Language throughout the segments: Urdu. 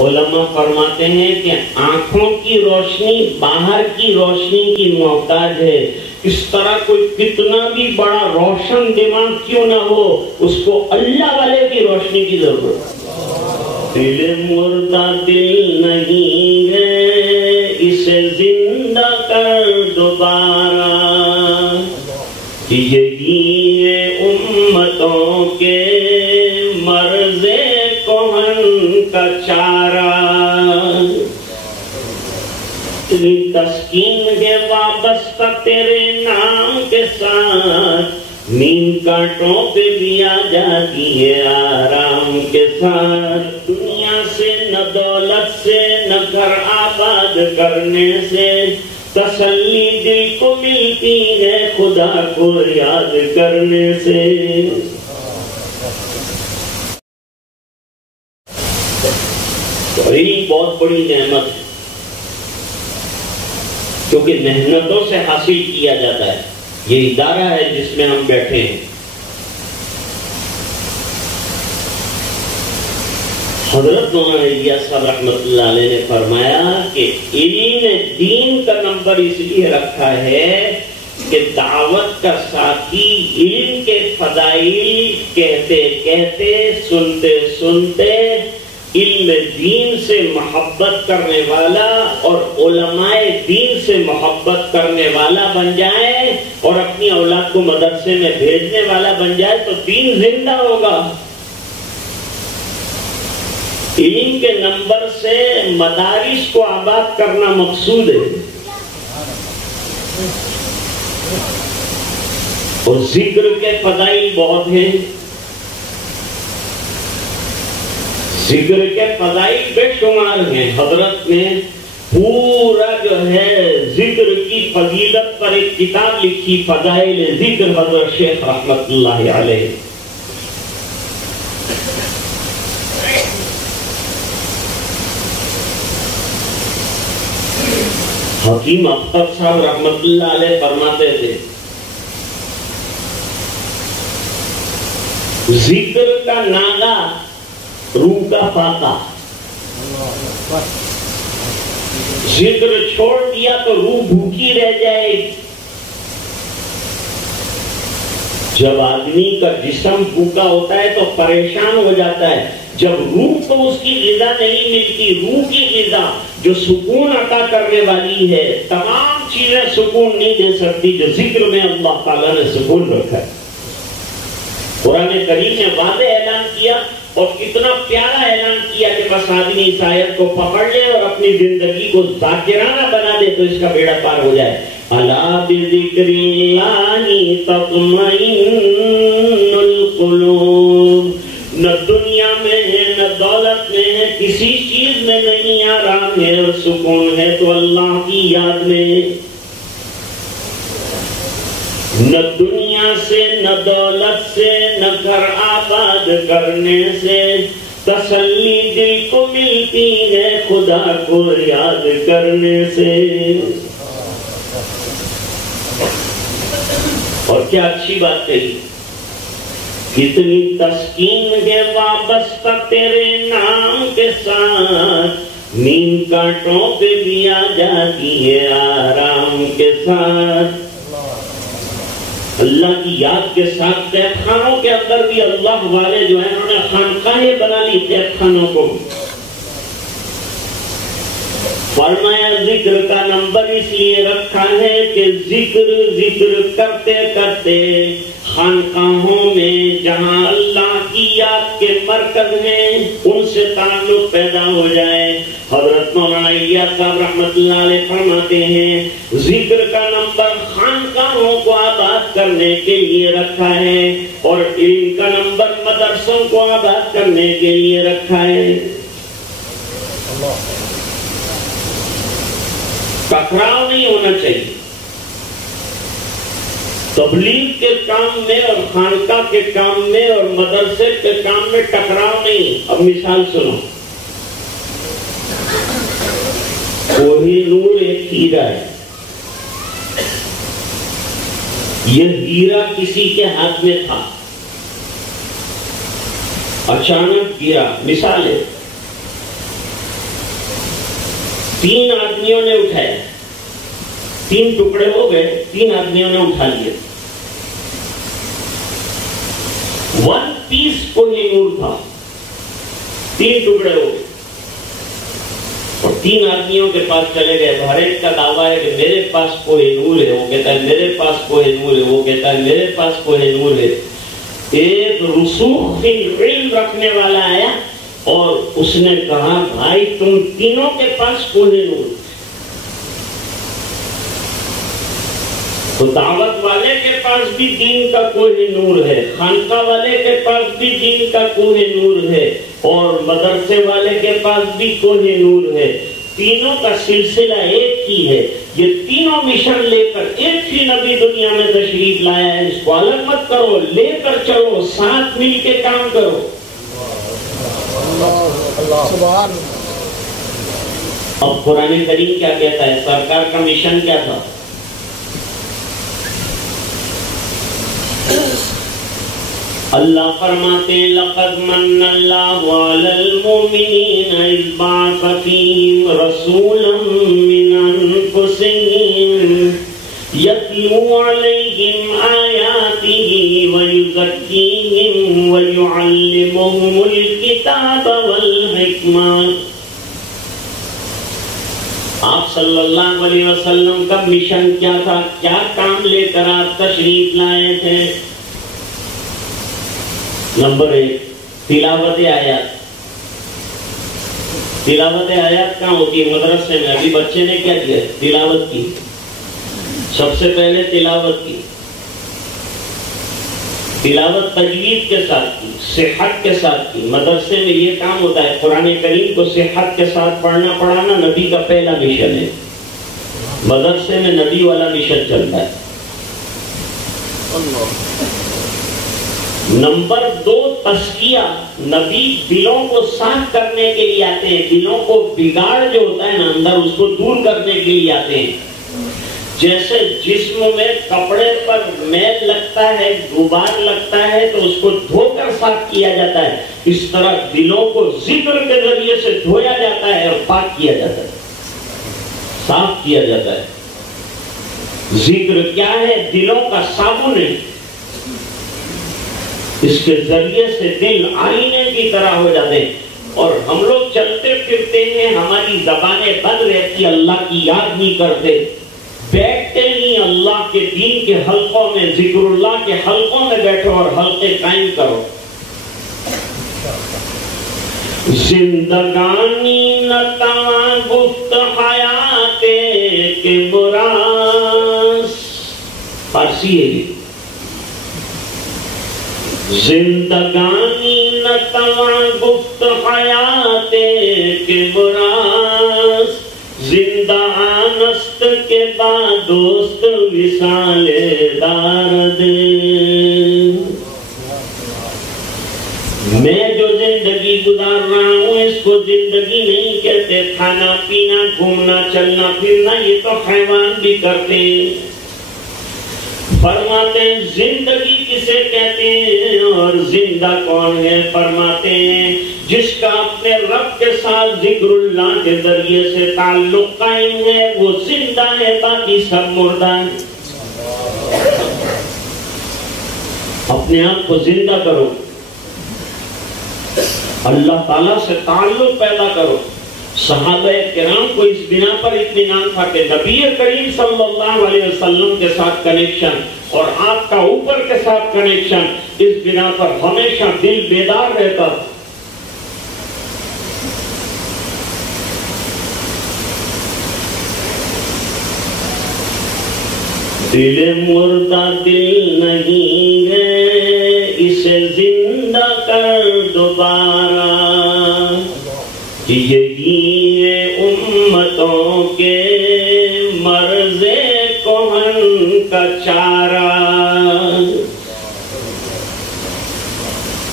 علماء فرماتے ہیں کہ آنکھوں کی روشنی باہر کی روشنی کی محتاج ہے. اس طرح کوئی کتنا بھی بڑا روشن دماغ کیوں نہ ہو، اس کو اللہ والے کی روشنی کی ضرورت ہے. دل مردہ دل نہیں ہے، اسے زندہ کر دوبارہ، یہی ہے امتوں کے مرض کہن کا چارہ. تسکین کے وابستہ تیرے نام کے ساتھ، نیم کانٹوں پہ بھی آ جاتی ہے آرام کے ساتھ. دنیا سے نہ دولت سے نہ گھر آباد کرنے سے تسلی دل کو ملتی ہے خدا کو یاد کرنے سے. تو یہ بہت بڑی نعمت ہے کیونکہ محنتوں سے حاصل کیا جاتا ہے. یہ ادارہ ہے جس میں ہم بیٹھے ہیں. حضرت مولانا الیاس صاحب رحمۃ اللہ علیہ نے فرمایا کہ علم دین کا نمبر اس لیے رکھا ہے کہ دعوت کا ساتھی علم کے فضائل کہتے کہتے سنتے سنتے علم دین سے محبت کرنے والا اور علماء دین سے محبت کرنے والا بن جائے اور اپنی اولاد کو مدرسے میں بھیجنے والا بن جائے تو دین زندہ ہوگا. علم کے نمبر سے مدارس کو آباد کرنا مقصود ہے. اور ذکر کے فضائل بہت ہیں. ذکر کے فضائل بے شمار ہیں. حضرت نے پورا جو ہے ذکر کی فضیلت پر ایک کتاب لکھی، فضائل ذکر، حضرت شیخ رحمت اللہ علیہ. حکیم اختر صاحب رحمت اللہ علیہ فرماتے تھے ذکر کا ناغا روح کا فاقہ. ذکر چھوڑ دیا تو روح بھوکی رہ جائے. جب آدمی کا جسم بھوکا ہوتا ہے تو پریشان ہو جاتا ہے. جب روح کو اس کی غذا نہیں ملتی، روح کی غذا جو سکون عطا کرنے والی ہے، تمام چیزیں سکون نہیں دے سکتی جو ذکر میں اللہ تعالیٰ نے سکون رکھا ہے. قرآن کریم نے واضح اعلان کیا اور کتنا پیارا اعلان کیا کہ بس آدمی اس آیت کو پکڑ لے اور اپنی زندگی کو ذاکرانہ بنا دے تو اس کا بیڑا پار ہو جائے. الا بذکر اللہ تطمئن القلوب. نہ دنیا میں ہے نہ دولت میں ہے، کسی چیز میں نہیں آرام ہے اور سکون ہے تو اللہ کی یاد میں. نہ دنیا سے نہ دولت سے نہ گھر آباد کرنے سے تسلی دل کو ملتی ہے خدا کو یاد کرنے سے. اور کیا اچھی بات کہی، کتنی تسکین کے وابستہ تیرے نام کے ساتھ، نیم کانٹوں پہ بھی آ جاتی ہے آرام کے ساتھ. اللہ کی یاد کے ساتھ قید خانوں کے اندر بھی اللہ والے جو ہیں انہوں نے خانقاہیں بنا لی قید خانوں کو. فرمایا ذکر کا نمبر اس لیے رکھا ہے کہ ذکر کرتے کرتے خانقاہوں میں جہاں اللہ کی یاد کے مرکز ہیں ان سے تعلق پیدا ہو جائے. حضرت مولانا الیاس صاحب رحمت اللہ علیہ فرماتے ہیں ذکر کا نمبر خانقاہوں کو آباد کرنے کے لیے رکھا ہے اور علم کا نمبر مدرسوں کو آباد کرنے کے لیے رکھا ہے. ٹکراؤ نہیں ہونا چاہیے. تبلیغ کے کام میں اور خانقاہ کے کام میں اور مدرسے کے کام میں ٹکراؤ نہیں. اب مثال سنو، کوہ نور ایک ہیرا ہے. یہ ہیرا کسی کے ہاتھ میں تھا، اچانک گرا. مثال ہے 3 آدمیوں نے اٹھایا، 3 ٹکڑے ہو گئے، 3 آدمیوں نے اٹھا لیے. 1 پیس کوہ نور تھا، 3 ٹکڑے ہو گئے اور 3 آدمیوں کے پاس چلے گئے. ہر ایک کا دعویٰ ہے کہ میرے پاس کوہ نور ہے، وہ کہتا ہے میرے پاس کوہ نور ہے، وہ کہتا ہے میرے پاس کوہ نور ہے. ایک رسوخ فی العلم رکھنے والا آیا اور اس نے کہا بھائی تم تینوں کے پاس کوہ نور. تو دعوت والے کے پاس بھی دین کا کوہ نور ہے، خانقاہ والے کے پاس بھی دین کا کوہ نور ہے، اور مدرسے والے کے پاس بھی کوہ نور ہے. تینوں کا سلسلہ ایک ہی ہے. یہ تینوں مشن لے کر ایک ہی نبی دنیا میں تشریف لایا ہے. اس کو الگ مت کرو، لے کر چلو، ساتھ مل کے کام کرو. اب قرآن کریم کیا کہتا ہے؟ سرکار کا مشن کیا تھا؟ اللہ فرماتے ہیں لقد من اللہ علی المؤمنین اذ بعث فیہم رسولا من انفسہم یتلو علیہم آیاتہ ویزکیہم ویعلمہم الکتاب والحکمہ. آپ صلی اللہ علیہ وسلم کا مشن کیا تھا؟ کیا کام لے کر آپ تشریف لائے تھے؟ نمبر 1 تلاوت آیات. تلاوت آیات کہاں ہوتی ہے؟ مدرسے میں. ابھی بچے نے کیا کیا؟ تلاوت کی. سب سے پہلے تلاوت کی. تلاوت تجوید کے ساتھ کی، صحت کے ساتھ کی. مدرسے میں یہ کام ہوتا ہے. قرآن کریم کو صحت کے ساتھ پڑھنا پڑھانا نبی کا پہلا مشن ہے. مدرسے میں نبی والا مشن چلتا ہے. نمبر 2 تزکیہ. نبی دلوں کو صاف کرنے کے لیے آتے ہیں. دلوں کو بگاڑ جو ہوتا ہے نا اندر، اس کو دور کرنے کے لیے آتے ہیں. جیسے جسم میں کپڑے پر میل لگتا ہے، غبار لگتا ہے تو اس کو دھو کر صاف کیا جاتا ہے، اس طرح دلوں کو ذکر کے ذریعے سے دھویا جاتا ہے اور پاک کیا جاتا ہے، صاف کیا جاتا ہے. ذکر کیا ہے؟ دلوں کا صابن ہے. اس کے ذریعے سے دل آئینے کی طرح ہو جاتے ہیں. اور ہم لوگ چلتے پھرتے ہیں، ہماری زبانیں بند رہتی، اللہ کی یاد نہیں کرتے. بیٹھتے ہی اللہ کے دین کے حلقوں میں، ذکر اللہ کے حلقوں میں بیٹھو اور حلقے قائم کرو. زندگانی نتواں گفت حیات کے براس. فارسی ہے یہ. زندگانی نتواں گفت حیات کے براس، زندہ آنست کے بعد دوست وصال دارد. میں جو زندگی گزار رہا ہوں اس کو زندگی نہیں کہتے. کھانا پینا، گھومنا چلنا پھرنا یہ تو حیوان بھی کرتے ہیں. فرماتے ہیں زندگی کسے کہتے ہیں اور زندہ کون ہے؟ فرماتے ہیں جس کا اپنے رب کے ساتھ ذکر اللہ کے ذریعے سے تعلق قائم ہے وہ زندہ ہے، باقی سب مردہ ہے. اپنے آپ کو زندہ کرو، اللہ تعالیٰ سے تعلق پیدا کرو. صحابہ کرام کو اس بنا پر اطمینان تھا کہ نبی کریم صلی اللہ علیہ وسلم کے ساتھ کنیکشن اور آپ کا اوپر کے ساتھ کنیکشن، اس بنا پر ہمیشہ دل بیدار رہتا. دل مردہ دل نہیں ہے، اسے زندہ کر دوبارہ. یہی ہے امتوں کے مرض کہن کا چارہ.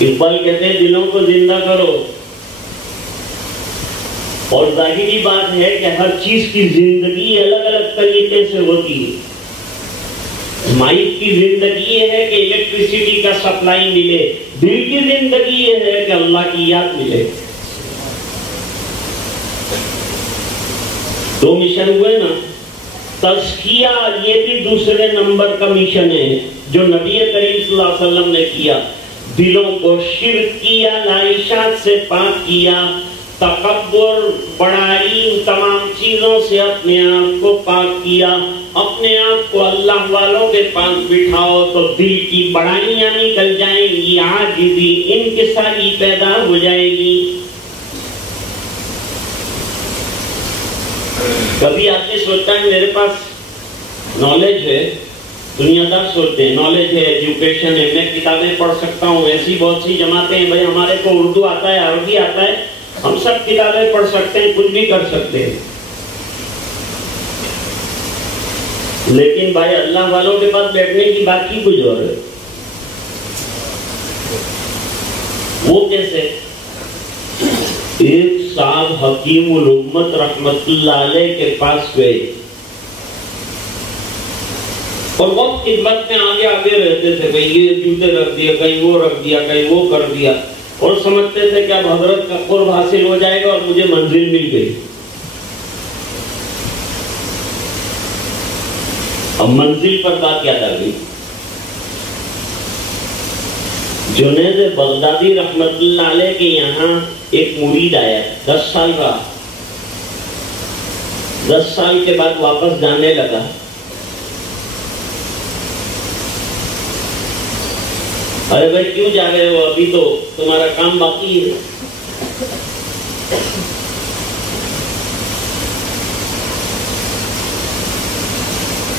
اقبال کہتے ہیں دلوں کو زندہ کرو. اور ظاہری بات ہے کہ ہر چیز کی زندگی الگ الگ طریقے سے ہوتی ہے. مائک کی زندگی یہ ہے کہ الیکٹریسٹی کا سپلائی ملے، دل کی زندگی یہ ہے کہ اللہ کی یاد ملے. 2 مشن ہوئے نا. تزکیہ یہ بھی دوسرے نمبر کا مشن ہے جو نبی کریم صلی اللہ علیہ وسلم نے کیا. دلوں کو شرک کی لائشات سے پاک کیا، تکبر، بڑائی، تمام چیزوں سے اپنے آپ کو پاک کیا. اپنے آپ کو اللہ والوں کے پاس بٹھاؤ تو دل کی بڑائیاں نکل جائیں گی، عاجزی انکساری پیدا ہو جائے گی. کبھی آدمی سوچتا ہے میرے پاس نالج ہے، دنیا دار سوچتے ہیں نالج ہے، ایجوکیشن ہے، میں کتابیں پڑھ سکتا ہوں. ایسی بہت سی جماعتیں ہیں، بھائی ہمارے کو اردو آتا ہے، عربی آتا ہے، ہم سب کتابیں پڑھ سکتے ہیں، کچھ بھی کر سکتے ہیں. لیکن بھائی اللہ والوں کے پاس بیٹھنے کی بات ہی کچھ اور ہے. وہ کیسے؟ ایک صاحب حکیم الامت رحمت اللہ علیہ کے پاس گئے اور وقت خدمت میں آگے آگے رہتے تھے. بھائی یہ جوتے رکھ دیا، کہیں وہ رکھ دیا، کہیں وہ کر دیا، اور سمجھتے تھے کہ اب حضرت کا قرب حاصل ہو جائے گا اور مجھے منزل مل گئی. اب منزل پر بات یاد آ گئی. جنید بغدادی رحمت اللہ علیہ کے یہاں ایک مرید آیا، 10 سال رہا. 10 سال کے بعد واپس جانے لگا. ارے بھائی کیوں جا رہے ہو؟ ابھی تو تمہارا کام باقی ہے.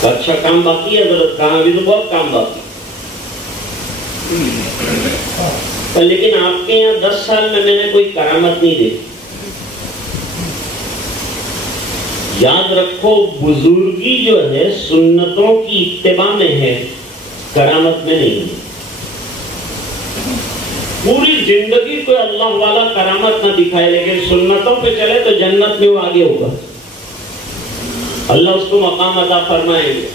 اچھا کام باقی ہے حضرت؟ کہاں؟ ابھی تو بہت کام باقی. لیکن آپ کے یہاں 10 سال میں نے کوئی کرامت نہیں دیکھی. یاد رکھو بزرگی جو ہے سنتوں کی اتباع میں ہے، کرامت میں نہیں. پوری زندگی کوئی اللہ والا کرامت نہ دکھائے لیکن سنتوں پہ چلے تو جنت میں وہ آگے ہوگا، اللہ اس کو مقام عطا فرمائیں گے.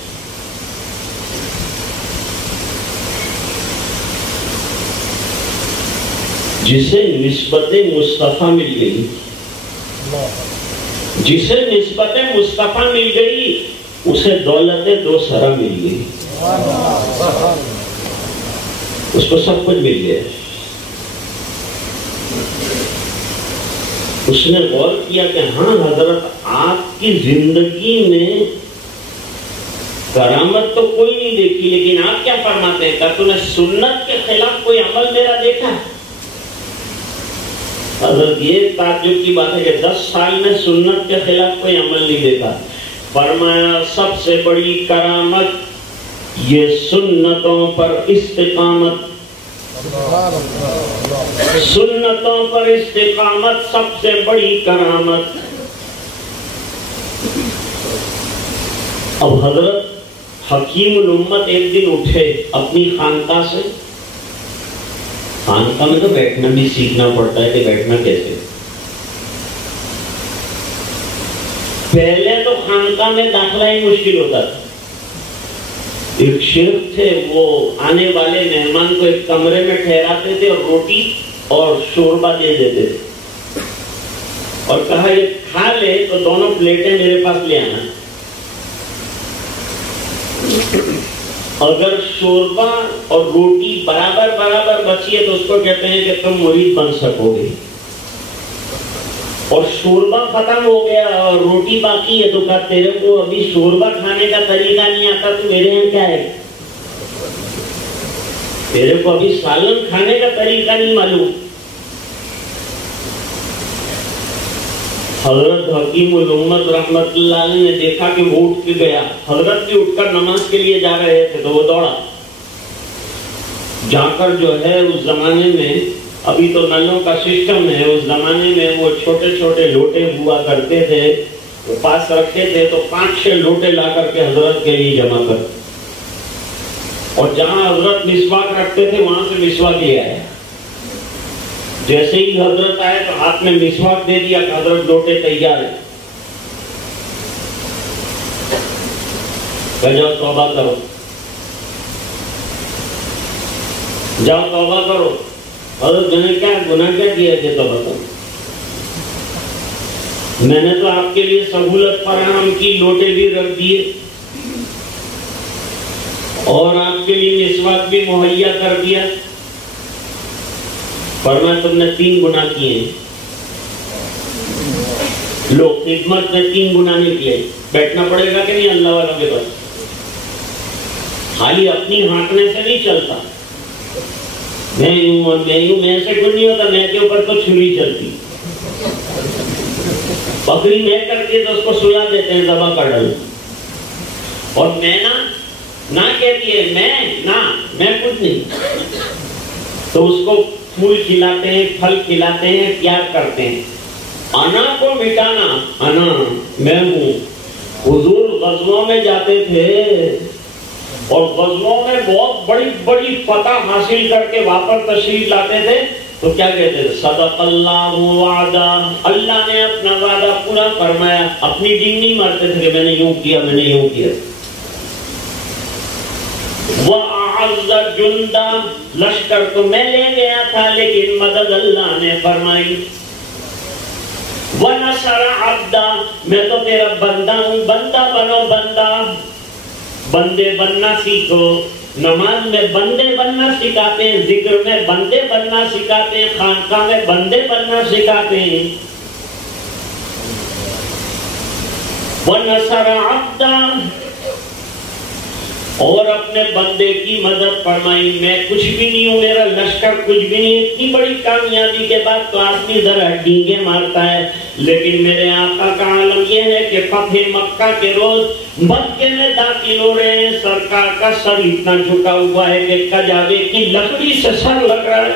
جسے نسبت مصطفیٰ مل گئی، جسے نسبت مصطفیٰ مل گئی اسے دولت 2 سرا مل گئی، اس کو سب کچھ مل گیا. اس نے غور کیا کہ ہاں حضرت آپ کی زندگی میں کرامت تو کوئی نہیں دیکھی، لیکن آپ کیا فرماتے ہیں؟ کہ تو نے سنت کے خلاف کوئی عمل میرا دیکھا؟ حضرت یہ تعجب کی بات ہے کہ 10 سال میں سنت کے خلاف کوئی عمل نہیں دیکھا. فرمایا سب سے بڑی کرامت یہ سنتوں پر استقامت. سنتوں پر استقامت سب سے بڑی کرامت. اب حضرت حکیم الامت ایک دن اٹھے اپنی خانقاہ سے. خانقاہ میں تو بیٹھنا بھی سیکھنا پڑتا ہے کہ بیٹھنا کیسے. پہلے تو خانقاہ میں داخلہ ہی مشکل ہوتا تھا. ایک شیخ تھے، وہ آنے والے مہمان کو ایک کمرے میں ٹھہراتے تھے اور روٹی اور شوربہ دے دیتے تھے اور کہا یہ کھا لے تو دونوں پلیٹیں میرے پاس لے آنا. اگر شوربہ اور روٹی برابر برابر بچی ہے تو اس کو کہتے ہیں کہ تم مرید بن سکو گے. اور شوربہ ختم ہو گیا اور روٹی باقی ہے تو کہا تیرے کو ابھی شوربہ کھانے کا طریقہ نہیں آتا تو میرے یہاں کیا ہے؟ تیرے کو ابھی سالن کھانے کا طریقہ نہیں معلوم. حضرت حکیم الامت رحمت اللہ علیہ نے دیکھا کہ وہ اٹھ کے گیا. حضرت بھی اٹھ کر نماز کے لیے جا رہے تھے تو وہ دوڑا. جا کر جو ہے اس زمانے میں ابھی تو نلوں کا سسٹم ہے، اس زمانے میں وہ چھوٹے چھوٹے لوٹے ہوا کرتے تھے، وہ پاس رکھتے تھے تو 5-6 لوٹے لا کر کے حضرت کے لیے جمع کر. اور جہاں حضرت مسواک رکھتے تھے وہاں سے مسواک لے آیا. جیسے ہی حضرت آئے تو ہاتھ میں مسواک دے دیا کہ حضرت لوٹے تیار ہے. جاؤ توبہ کرو، جاؤ توبہ کرو. حضرت میں نے کیا گناہ کیا کیا کہ توبہ کرو؟ میں نے تو آپ کے لیے سہولت فراہم کی، لوٹے بھی رکھ دیے اور آپ کے لیے مسواک بھی مہیا کر دیا۔ فرمایا تم نے 3 گناہ کیے ہیں۔ لو خدمت میں 3 گناہ نہیں کیے، بیٹھنا پڑے گا کہ نہیں اللہ والوں کے پاس؟ خالی اپنی ہانکنے سے نہیں چلتا، میں سے کچھ نہیں ہوتا، میں کے اوپر تو چھری چلتی، بکری میں کرتی ہے تو اس کو سلا دیتے ہیں، ذبح کر ڈالو، اور میں نہ کہتی ہے میں کچھ نہیں، تو اس کو پھول کھلاتے ہیں، پھل کھلاتے ہیں، پیار کرتے ہیں۔ انا کو مٹانا، انا میں ہوں۔ حضور غزووں میں جاتے تھے اور غزووں میں بہت بڑی بڑی فتح حاصل کر کے واپس تشریف لاتے تھے تو کیا کہتے تھے؟ صدق اللہ وعدہ، اللہ نے اپنا وعدہ پورا فرمایا۔ اپنی دین نہیں مارتے تھے کہ میں نے یوں کیا، میں نے یوں کیا۔ وَأَعَزَّ جُنْدًا، لشکر تو میں لے گیا تھا لیکن مدد اللہ نے فرمائی۔ وَنَصَرَ عَبْدًا، میں تو تیرا بندہ ہوں، بندہ بنو، بندے بننا سیکھو۔ نماز میں بندے بننا سکھاتے ہیں، ذکر میں بندے بننا سکھاتے ہیں، خانقاہ میں بندے بننا سکھاتے ہیں۔ وَنَصَرَ عَبْدًا، اور اپنے بندے کی مدد فرمائی۔ میں کچھ بھی نہیں ہوں، میرا لشکر کچھ بھی نہیں، اتنی بڑی کامیابی کے بعد تو آدمی ذرا ڈینگے مارتا ہے، لیکن میرے آقا کا عالم یہ ہے کہ فتح مکہ کے روز مکے میں داخل ہو رہے ہیں، سرکار کا سر اتنا جھکا ہوا ہے کہ کجاوے کی لکڑی سے سر لگ رہا ہے۔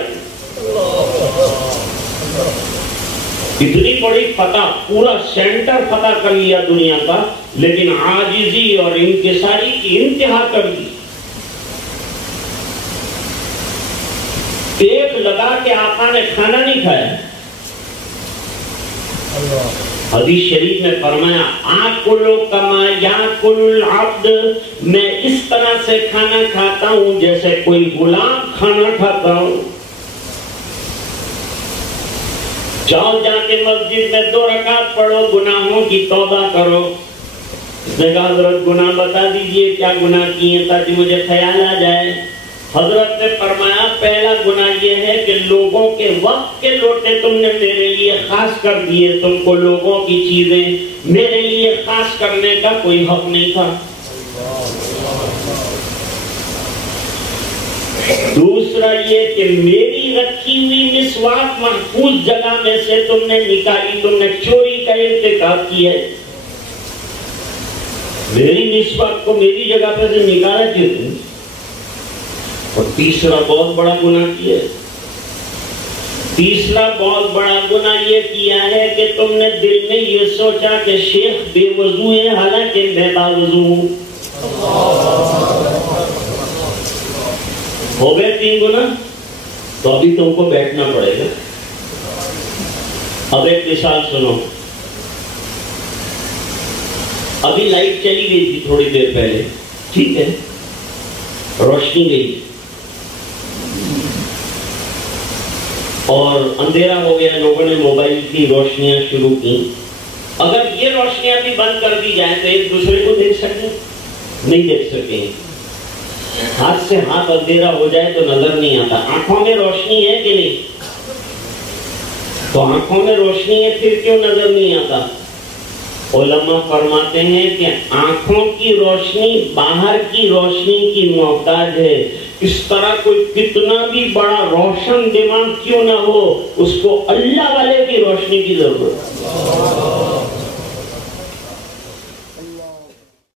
اتنی بڑی فتح، پورا سینٹر فتح کر لیا دنیا کا، لیکن عاجزی اور انکساری کی انتہا کر دی۔ پیٹ لگا کے آقا نے کھانا نہیں کھایا۔ حدیث شریف میں فرمایا آکلو کما یاکل العبد، میں اس طرح سے کھانا کھاتا ہوں جیسے کوئی غلام کھانا کھاتا ہوں۔ جاؤ جا کے مسجد میں 2 رکعت پڑھو، گناہوں کی توبہ کرو۔ اس نے کہا حضرت گناہ بتا دیجئے کیا گناہ کیے تاکہ مجھے خیال آ جائے۔ حضرت نے فرمایا پہلا گناہ یہ ہے کہ لوگوں کے وقت کے لوٹے تم نے میرے لیے خاص کر دیے، تم کو لوگوں کی چیزیں میرے لیے خاص کرنے کا کوئی حق نہیں تھا۔ دوسرا یہ کہ میری رکھی ہوئی مسواک محفوظ جگہ میں سے تم نے نکالی، تم نے چوری کا ارتکاب کیا ہے۔ میری مسواک کو میری جگہ پہ سے نکالا کیوں تم؟ اور تیسرا بہت بڑا گناہ کیا ہے، تیسرا بہت بڑا گناہ یہ کیا ہے کہ تم نے دل میں یہ سوچا کہ شیخ بے وضو ہے حالانکہ میں باوضو ہوں۔ ہو گئے 3 گناہ، تو ابھی تم کو بیٹھنا پڑے گا۔ اب ایک مثال سنو، ابھی لائٹ چلی گئی تھی تھوڑی دیر پہلے، ٹھیک ہے، روشنی گئی اور اندھیرا ہو گیا، لوگوں نے موبائل کی روشنیاں شروع کی۔ اگر یہ روشنیاں بھی بند کر دی جائیں تو ایک دوسرے کو دیکھ سکیں؟ نہیں دیکھ سکیں۔ ہاتھ سے ہاتھ اندھیرا ہو جائے تو نظر نہیں آتا۔ آنکھوں میں روشنی ہے کہ نہیں؟ تو آنکھوں میں روشنی ہے پھر کیوں نظر نہیں آتا؟ علماء فرماتے ہیں کہ آنکھوں کی روشنی باہر کی روشنی کی محتاج ہے۔ اس طرح کوئی کتنا بھی بڑا روشن دماغ کیوں نہ ہو، اس کو اللہ والے کی روشنی کی ضرورت ہے۔